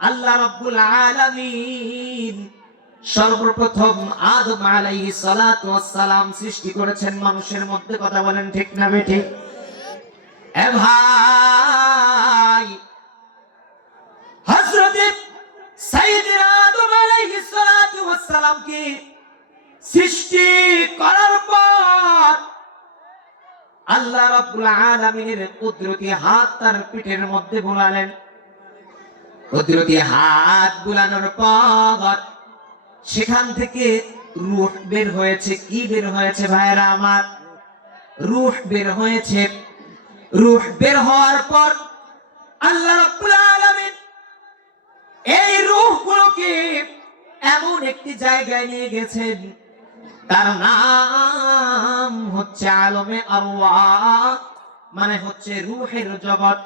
আল্লাহ রাব্বুল আলামিন সর্বপ্রথম আদম আলাইহিস সালাতু ওয়াস সালাম সৃষ্টি করেছেন মানুষের মধ্যে, কথা বলেন ঠিক না বেঠিক এ ভাই, হযরত সাইয়েদনা আদম আলাইহিস সালাতু ওয়াস সালামকে সৃষ্টি করার পর আল্লাহ রাব্বুল আলামিনের কুদরতি হাত তার পিঠের মধ্যে বুলালেন। কুদরতি হাত বুলানোর পর সেখান থেকে রূহ বের হয়েছে। কি বের হয়েছে ভাইরা আমার? রূহ বের হয়েছে। রূহ বের হওয়ার পর আল্লাহ রাব্বুল আলামিন এই রূহগুলোকে এমন একটি জায়গায় নিয়ে গেছেন। তার নাম হচ্ছে আলমে আল্লাহ মানে হচ্ছে রুহের জগৎ।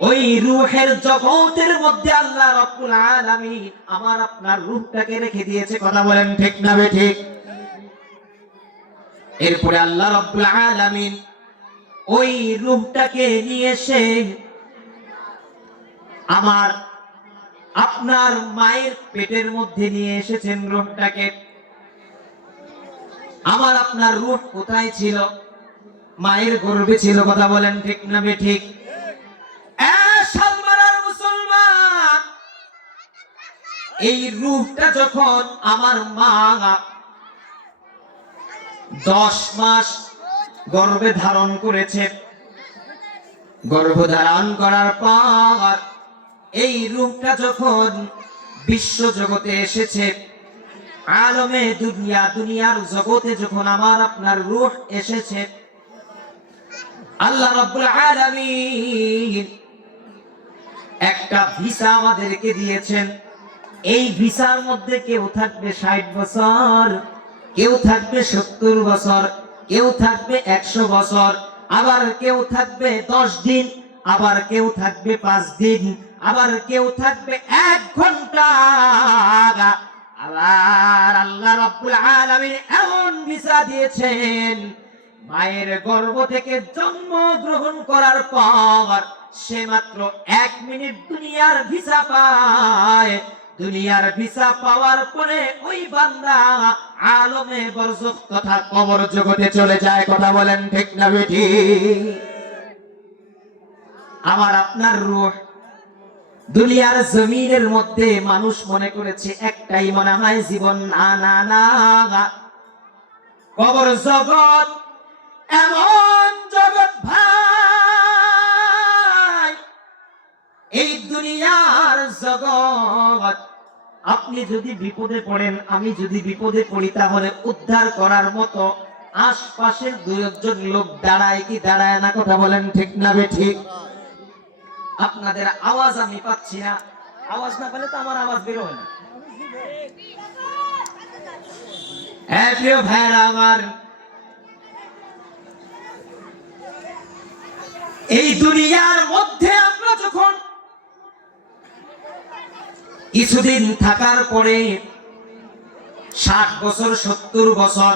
ওই রুহের জগতের মধ্যে আল্লাহ রব্বুল আলামিন আমার আপনার রূহটাকে রেখে দিয়েছে, কথা বলেন ঠিক না ঠিক এরপরে আল্লাহ রব্বুল আলামিন ওই রূহটাকে নিয়ে এসে আমার আপনার মায়ের পেটের মধ্যে নিয়ে এসেছেন রূহটাকে আমার আপনার রূহ কোথায় ছিল? মায়ের গর্ভে ছিল, কথা বলেন ঠিক না ঠিক এই রূপটা যখন আমার মা দশ মাস গর্ভে ধারণ করেছে গর্ভ ধারণ করার পর এই রূহটা যখন বিশ্ব জগতে এসেছে, আলমে দুনিয়া, দুনিয়ার জগতে যখন আমার আপনার রূহ এসেছে, আল্লাহ রাব্বুল একটা ভিসা আমাদেরকে দিয়েছেন। এই ভিসার মধ্যে কেউ থাকবে ষাট বছর, কেউ থাকবে সত্তর বছর, কেউ থাকবে একশো বছর, আবার কেউ থাকবে দশ দিন, আবার কেউ থাকবে পাঁচ দিন, আবার কেউ থাকবে এক ঘণ্টা। আবার আল্লাহ রাব্বুল আলামিন এমন ভিসা দিয়েছেন, মায়ের গর্ভ থেকে জন্ম গ্রহণ করার পর সে মাত্র এক মিনিট দুনিয়ার ভিসা পায়। দুনিয়ার ভিসা পাওয়ার পরে ওই বান্দা আলমে বরজখ তথা কবর জগতে চলে যায়, কথা বলেন ঠিক না বেটি আমার আপনার রূহ, দুনিয়ার জমিনের মধ্যে মানুষ মনে করেছে একটাই, মনে হয় জীবন, না না না। কবর জগৎ, এমন জগৎ ভাই। দুনিয়ার জগৎ। আপনি যদি বিপদে পড়েন, আমি যদি বিপদে পড়ি, তাহলে উদ্ধার করার মতো আশপাশের একজন লোক দাঁড়ায় কি দাঁড়ায় না, কথা বলেন ঠিক না ঠিক? আপনাদের আওয়াজ আমি পাচ্ছি না। আওয়াজ না পেলে তো আমার আওয়াজ বেরোয় না। হ্যাঁ আমার, এই দুনিয়ার কিছুদিন থাকার পরে ষাট বছর, সত্তর বছর,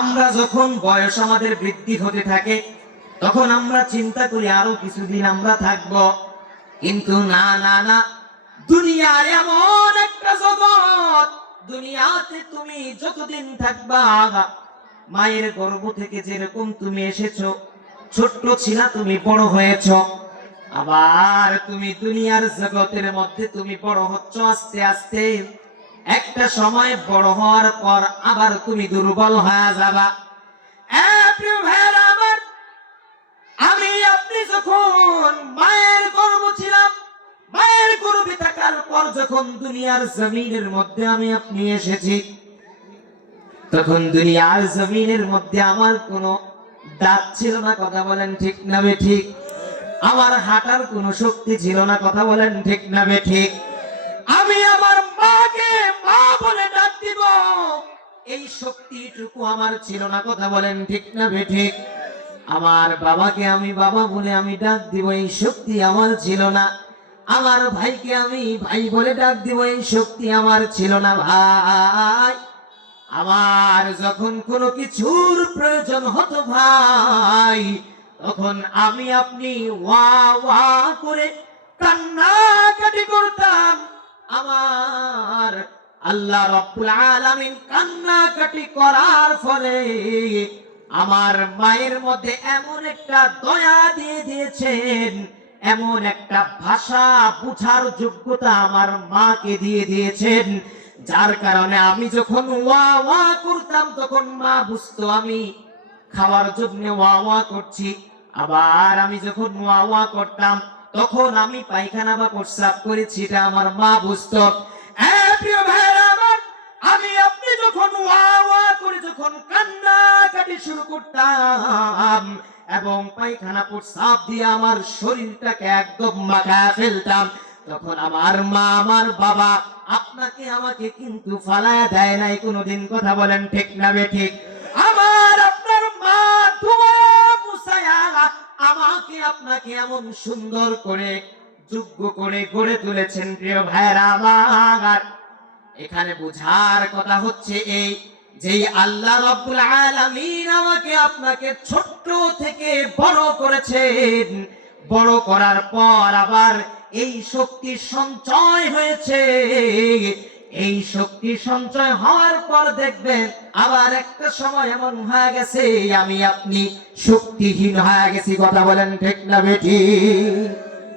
আমরা যখন বয়স আমাদের বৃদ্ধি হতে থাকে, তখন আমরা চিন্তা করি আরও কিছুদিন আমরা থাকব। কিন্তু না না না, দুনিয়ার এমন একটা জগৎ, দুনিয়াতে তুমি যতদিন থাকবা, মায়ের গর্ভ থেকে যেরকম তুমি এসেছ, ছোট্ট ছিলা তুমি বড় হয়েছ। আবার তুমি দুনিয়ার জগতের মধ্যে তুমি বড় হচ্ছ আস্তে আস্তে। একটা সময় বড় হওয়ার পর আবার তুমি দুর্বল হয়ে যাবা। আমি আপনি যখন মায়ের গর্ব ছিলাম, মায়ের গর্বে থাকার পর যখন দুনিয়ার জমিনের মধ্যে আমি আপনি এসেছি, তখন দুনিয়ার জমিনের মধ্যে আমার কোনো দাঁত ছিল না, কথা বলেন ঠিক না ঠিক। আমার হাঁটার কোনো শক্তি ছিল না, কথা বলেন ঠিক না ঠিক আমি আমার মাকে মা বলে ডাক দিব। এই শক্তিটুকু আমার ছিল না, কথা বলেন ঠিক না ঠিক আমার বাবাকে আমি বাবা বলে আমি ডাক দিব, এই শক্তি আমার ছিল না। আমার ভাইকে আমি ভাই বলে ডাক দিব, এই শক্তি আমার ছিল না ভাই। আমার যখন কোনো কিছুর প্রয়োজন হতো ভাই তখন আমি আপনি ওয়া ওয়া করে কান্নাকাটি করতাম। আমার আল্লাহ রব্বুল আলামিন কান্নাকাটি করার ফলে আমার মায়ের মধ্যে এমন একটা দয়া দিয়ে দিয়েছেন, এমন একটা ভাষা বুঝার যোগ্যতা আমার মাকে দিয়ে দিয়েছেন, যার কারণে আমি যখন ওয়া ওয়া করতাম তখন মা বুঝতো আমি খাওয়ার জন্য ওয়া ওয়া করছি। আবার আমি যখন ওয়া ওয়া করতাম, তখন আমি পায়খানা বা প্রস্রাব করেছি, এটা আমার মা বুঝতো। আমি আপনি যখন ওয়া ওয়া করে যখন কান্না কাটি শুরু করতাম এবং পায়খানা প্রস্রাব দিয়ে আমার শরীরটাকে একদম মাখায় ফেলতাম, তখন আমার মা, আমার বাবা আপনাকে আমাকে কিন্তু ফালায়া দেয় নাই, কোনোদিন কথা বলেন ঠিক না বে ঠিক। আমার আপনাকে এমন সুন্দর করে, যোগ্য করে গড়ে তুলেছেন প্রিয় ভাইরা আমার। এখানে বুঝার কথা হচ্ছে এই যে আল্লাহ রব্বুল আলামিন আমাকে আপনাকে ছোট্ট থেকে বড় করেছেন। বড় করার পর আবার এই শক্তি সঞ্চয় হয়েছে। এই শক্তি সঞ্চয় হওয়ার পর দেখবেন আবার একটা সময় এমন হয়ে গেছে, আমি আপনি শক্তিহীন হয়ে গেছি, কথা বলেন ঠিক না বেটি